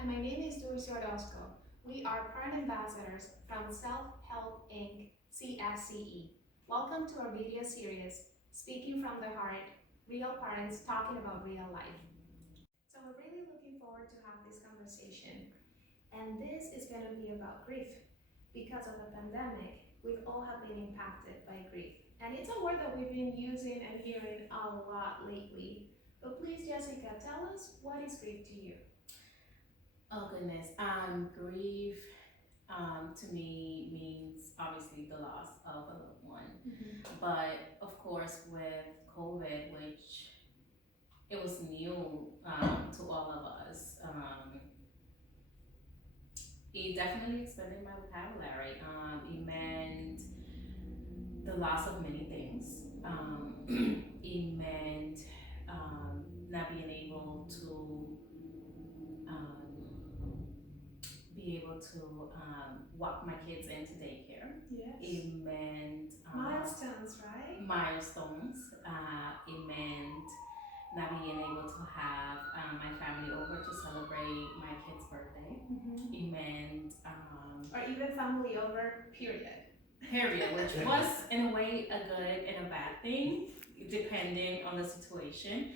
and my name is Doris Ordosco. We are parent ambassadors from Self Help Inc. CFCE. Welcome to our video series, Speaking from the Heart, Real Parents Talking About Real Life. So we're really looking forward to have this conversation. And this is going to be about grief. Because of the pandemic, we've all have been impacted by grief. And it's a word that we've been using and hearing a lot lately. But please, Jessica, tell us, what is grief to you? Oh goodness. Grief to me means obviously the loss of a loved one. But of course, with COVID, which it was new to all of us, it definitely expanded my vocabulary. It meant the loss of many things. It meant not being able to be able to walk my kids into daycare. Yes. It meant Milestones, right? milestones. It meant not being able to have my family over to celebrate my kid's birthday. It meant Or even family over, period. period, which was in a way a good and a bad thing, depending on the situation.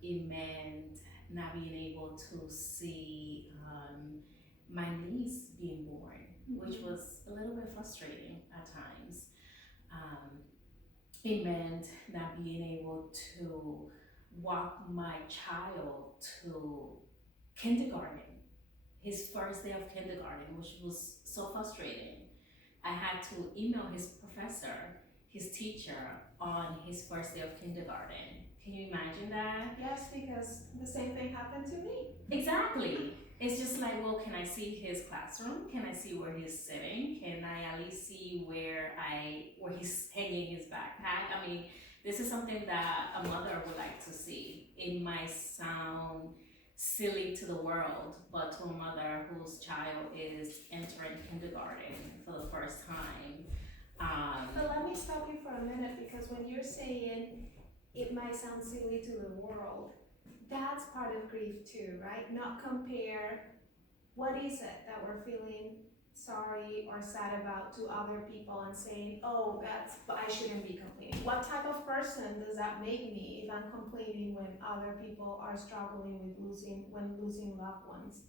It meant not being able to see my niece being born, which was a little bit frustrating at times. Um, it meant not being able to walk my child to kindergarten, his first day of kindergarten, which was so frustrating. I had to email his professor, his teacher, on his first day of kindergarten. Can you imagine that? Yes, because the same thing happened to me. Exactly. It's just like, well, can I see his classroom? Can I see where he's sitting? Can I at least see where he's hanging his backpack? I mean, this is something that a mother would like to see. It might sound silly to the world, but to a mother whose child is entering kindergarten for the first time. But let me stop you for a minute, because when you're saying it might sound silly to the world, that's part of grief too, right? Not compare what is it that we're feeling sorry or sad about to other people and saying, oh, but I shouldn't be complaining. What type of person does that make me if I'm complaining when other people are struggling with losing loved ones?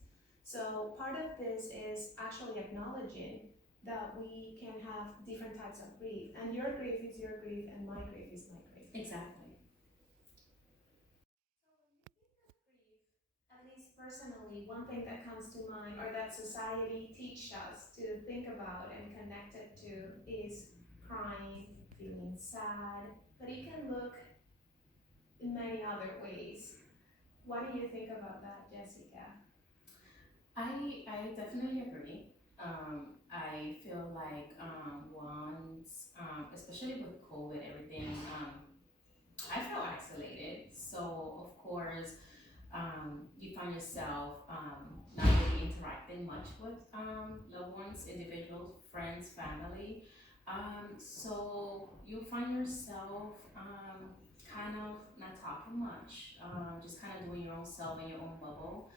So part of this is actually acknowledging that we can have different types of grief, and your grief is your grief and my grief is my grief. Exactly. At least personally, one thing that comes to mind, or that society teaches us to think about and connect it to, is crying, feeling sad, but it can look in many other ways. What do you think about that, Jessica? I definitely agree. I feel like once, especially with COVID, everything, I felt isolated. So of course, you find yourself not really interacting much with loved ones, individuals, friends, family. So you find yourself kind of not talking much, just kind of doing your own self in your own bubble.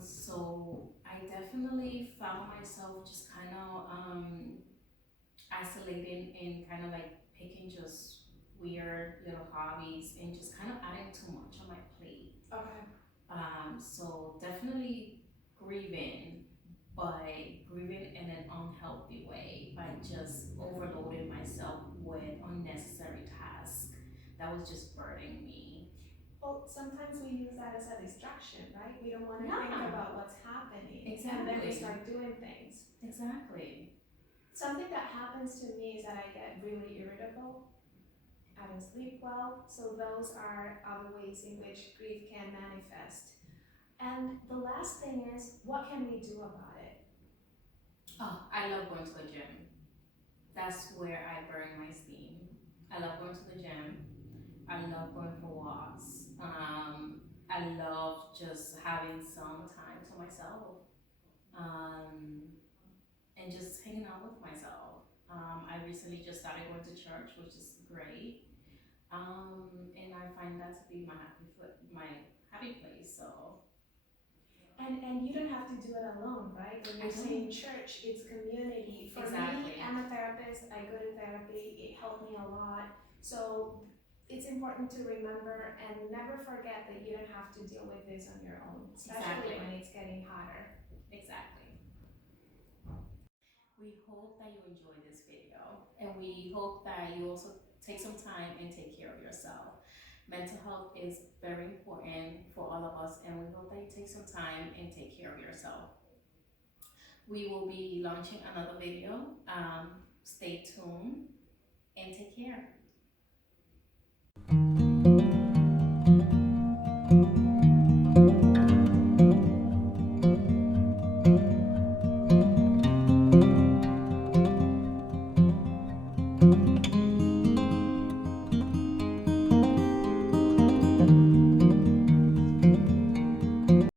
So I definitely found myself just kind of isolating and kind of like picking just weird little hobbies and just kind of adding too much on my plate. Okay. So definitely grieving, but grieving in an unhealthy way by just overloading myself with unnecessary tasks that was just burdening me. Well, sometimes we use that as a distraction, right? We don't want to think Yeah. about what's happening. Exactly. And then we start doing things. Exactly. Something that happens to me is that I get really irritable. I don't sleep well. So those are other ways in which grief can manifest. And the last thing is, what can we do about it? Oh, I love going to the gym. That's where I burn my steam. I love going to the gym. I love going for walks. I love just having some time to myself, and just hanging out with myself. I recently just started going to church, which is great. And I find that to be my happy place. So And you don't have to do it alone, right? When you're saying church, it's community. For me, I'm a therapist, I go to therapy, it helped me a lot. So it's important to remember and never forget that you don't have to deal with this on your own, especially when it's getting hotter. Exactly. We hope that you enjoyed this video, and we hope that you also take some time and take care of yourself. Mental health is very important for all of us, and we hope that you take some time and take care of yourself. We will be launching another video. Stay tuned and take care.